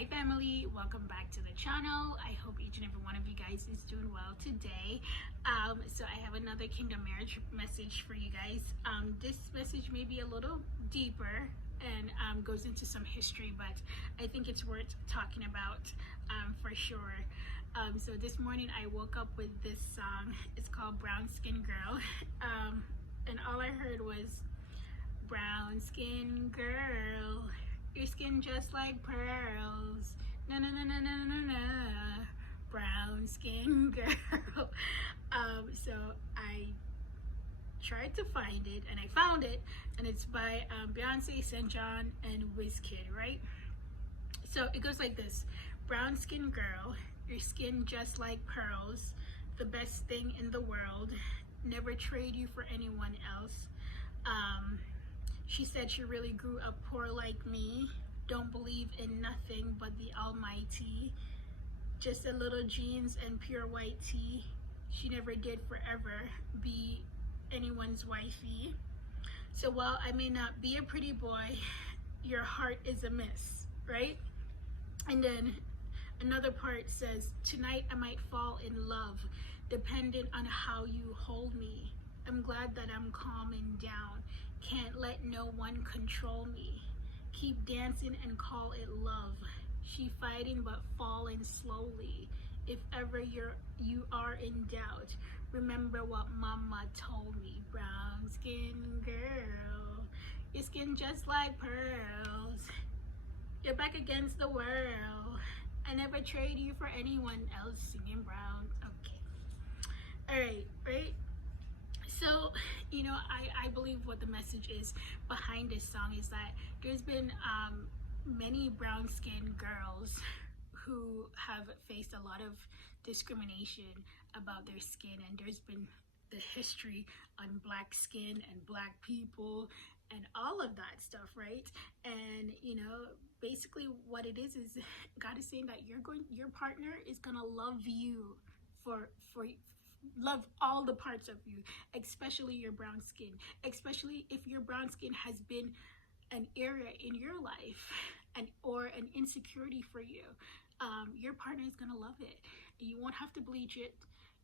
Hi family, welcome back to the channel. I hope each and every one of you guys is doing well today. So I have another kingdom marriage message for you guys. This message may be a little deeper and goes into some history, but I think it's worth talking about for sure. So this morning I woke up with this song. It's called Brown Skin Girl, and all I heard was brown skin girl, your skin just like pearls, na na na na na na na, brown skin girl. So I tried to find it and I found it, and it's by Beyonce, St. John, and Wizkid, right? So it goes like this: brown skin girl, your skin just like pearls, the best thing in the world, never trade you for anyone else. She said she really grew up poor like me, don't believe in nothing but the Almighty, just a little jeans and pure white tee. She never did forever be anyone's wifey. So while I may not be a pretty boy, your heart is a miss, right? And then another part says, tonight I might fall in love, dependent on how you hold me. I'm glad that I'm calming down. Can't let no one control me. Keep dancing and call it love. She fighting but falling slowly. If ever you are in doubt, remember what mama told me. Brown skin girl, your skin just like pearls. You're back against the world. I never trade you for anyone else. Singing brown. Okay. All right, right? So, you know, I believe what the message is behind this song is that there's been many brown skinned girls who have faced a lot of discrimination about their skin, and there's been the history on black skin and black people and all of that stuff, right? And you know, basically what it is God is saying that your partner is gonna love you for love all the parts of you, especially your brown skin, especially if your brown skin has been an area in your life or an insecurity for you. Your partner is gonna love it. You won't have to bleach it.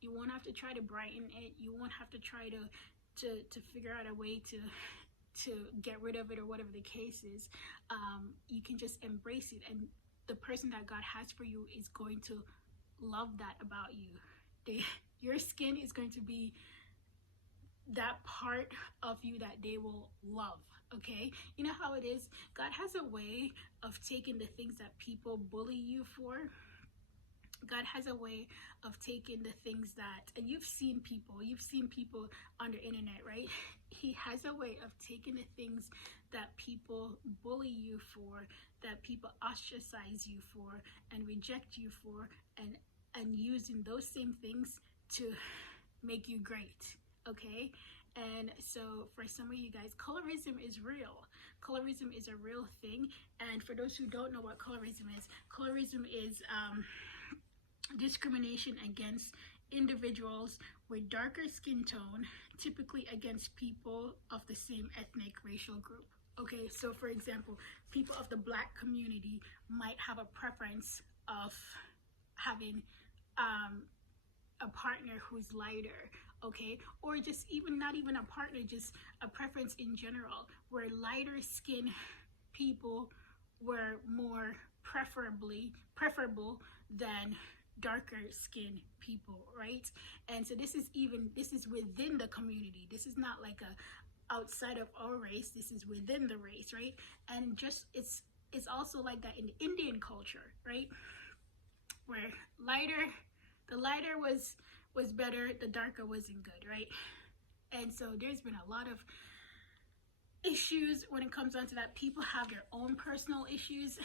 You won't have to try to brighten it. You won't have to try to figure out a way to get rid of it or whatever the case is. You can just embrace it, and the person that God has for you is going to love that about you. Your skin is going to be that part of you that they will love. Okay, you know how it is. God has a way of taking the things that people bully you for. God has a way of taking the things that, and you've seen people on the internet, right? He has a way of taking the things that people bully you for, that people ostracize you for and reject you for, and using those same things to make you great. Okay, and so for some of you guys, colorism is real. Colorism is a real thing. And for those who don't know what colorism is discrimination against individuals with darker skin tone, typically against people of the same ethnic racial group. Okay, so for example, people of the black community might have a preference of having a partner who's lighter, okay? Or just not even a partner, just a preference in general, where lighter skin people were more preferable than darker skin people, right? And so this is within the community. This is not like a outside of our race. This is within the race, right? And just it's also like that in the Indian culture, right? Where the lighter was better, the darker wasn't good, right? And so there's been a lot of issues when it comes down to that. People have their own personal issues.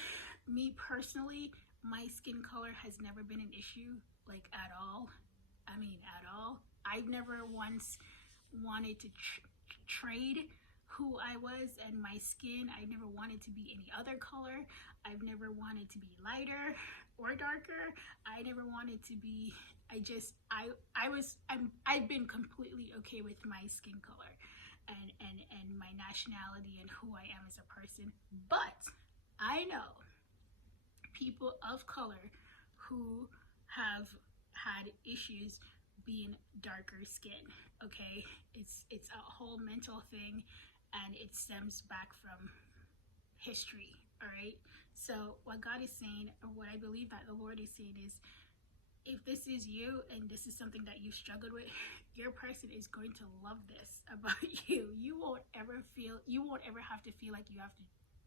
Me personally, my skin color has never been an issue, like at all. I mean, at all. I've never once wanted to trade who I was and my skin. I never wanted to be any other color. I've never wanted to be lighter or darker. I never wanted to be, I've been completely okay with my skin color and my nationality and who I am as a person. But I know people of color who have had issues being darker skin. Okay, it's a whole mental thing, and it stems back from history. All right, so what God is saying, or what I believe that the Lord is saying, is if this is you and this is something that you struggled with, your person is going to love this about you. You won't ever have to feel like you have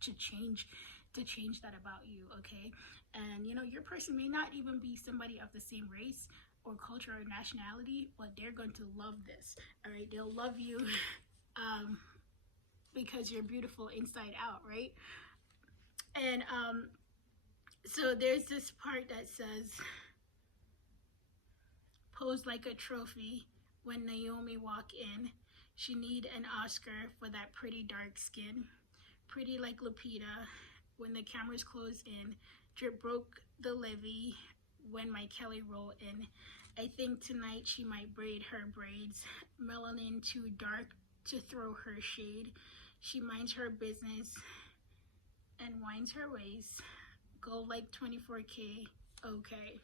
to change that about you. Okay, and you know, your person may not even be somebody of the same race or culture or nationality, but they're going to love this. All right, they'll love you because you're beautiful inside out, right? And so there's this part that says, pose like a trophy. When Naomi walk in, she need an Oscar for that pretty dark skin. Pretty like Lupita. When the cameras close in, drip broke the levee. When my Kelly roll in, I think tonight she might braid her braids. Melanin too dark to throw her shade. She minds her business and winds her ways. Go like 24K, okay.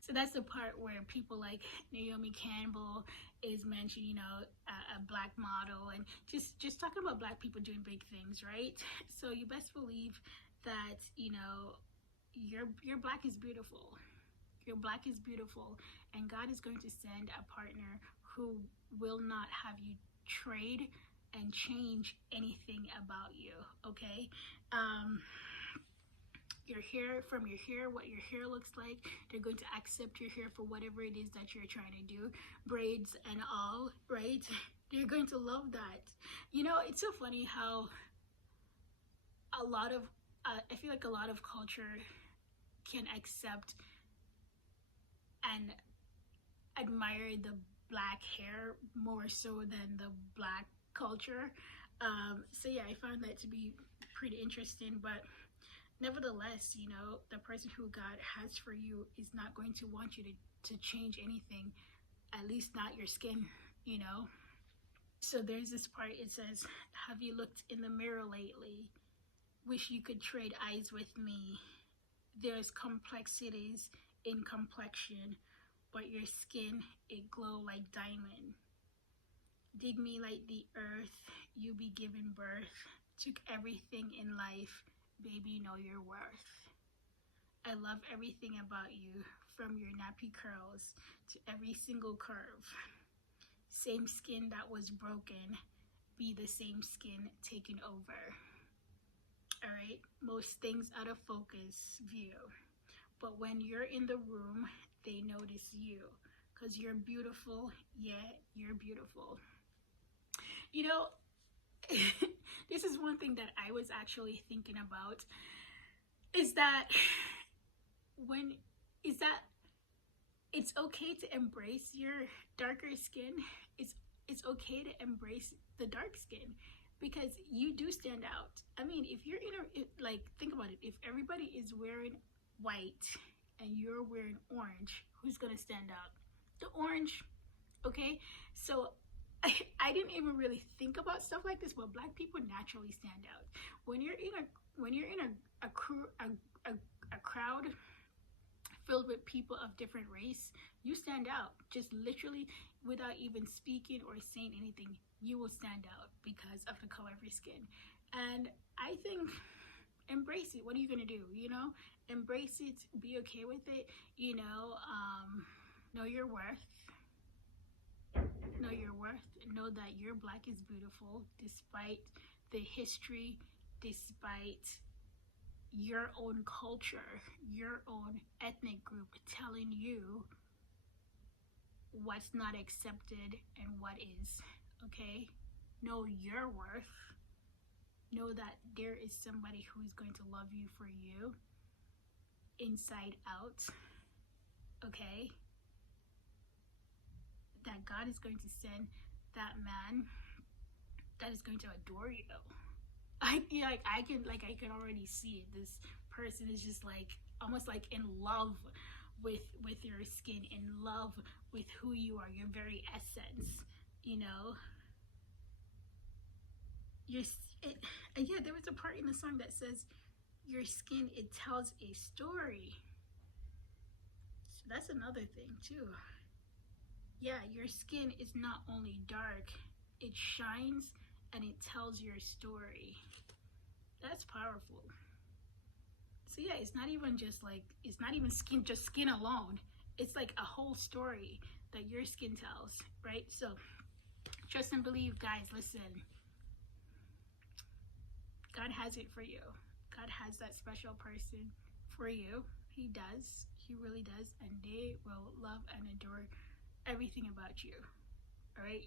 So that's the part where people like Naomi Campbell is mentioned, you know, a black model, and just talking about black people doing big things, right? So you best believe that, you know, your black is beautiful. Your black is beautiful, and God is going to send a partner who will not have you trade and change anything about you, okay? Your hair, from your hair, what your hair looks like, they're going to accept your hair for whatever it is that you're trying to do, braids and all, right? They're going to love that. You know, it's so funny how a lot of I feel like a lot of culture can accept and admire the black hair more so than the black culture. So yeah, I found that to be pretty interesting, but nevertheless, you know, the person who God has for you is not going to want you to change anything, at least not your skin, you know. So there's this part, it says, have you looked in the mirror lately? Wish you could trade eyes with me. There's complexities in complexion, but your skin, it glow like diamond. Dig me like the earth, you be given birth. Took everything in life, baby, know your worth. I love everything about you, from your nappy curls to every single curve. Same skin that was broken, be the same skin taken over. All right, most things out of focus view, but when you're in the room, they notice you, because you're beautiful. Yeah, you're beautiful. You know, this is one thing that I was actually thinking about, is that it's okay to embrace your darker skin. It's okay to embrace the dark skin, because you do stand out. I mean, if you're like, think about it, if everybody is wearing white and you're wearing orange, who's gonna stand out? The orange. Okay, so I didn't even really think about stuff like this, but black people naturally stand out. When you're in a crowd filled with people of different race, you stand out. Just literally, without even speaking or saying anything, you will stand out because of the color of your skin. And I think, embrace it. What are you gonna do? You know, embrace it. Be okay with it. You know your worth. Know your worth. Know that your black is beautiful, despite the history, despite your own culture, your own ethnic group telling you what's not accepted and what is. Okay, know your worth. Know that there is somebody who is going to love you for you, inside out. Okay, that God is going to send that man that is going to adore you. I can already see it. This person is just like almost like in love with your skin, in love with who you are, your very essence. You know, yeah, there was a part in the song that says, your skin, it tells a story. So that's another thing too. Yeah, your skin is not only dark, it shines and it tells your story. That's powerful. So yeah, it's not even just like, it's not even skin, just skin alone. It's like a whole story that your skin tells, right? So trust and believe, guys. Listen, God has it for you. God has that special person for you. He does. He really does. And they will love and adore everything about you. All right?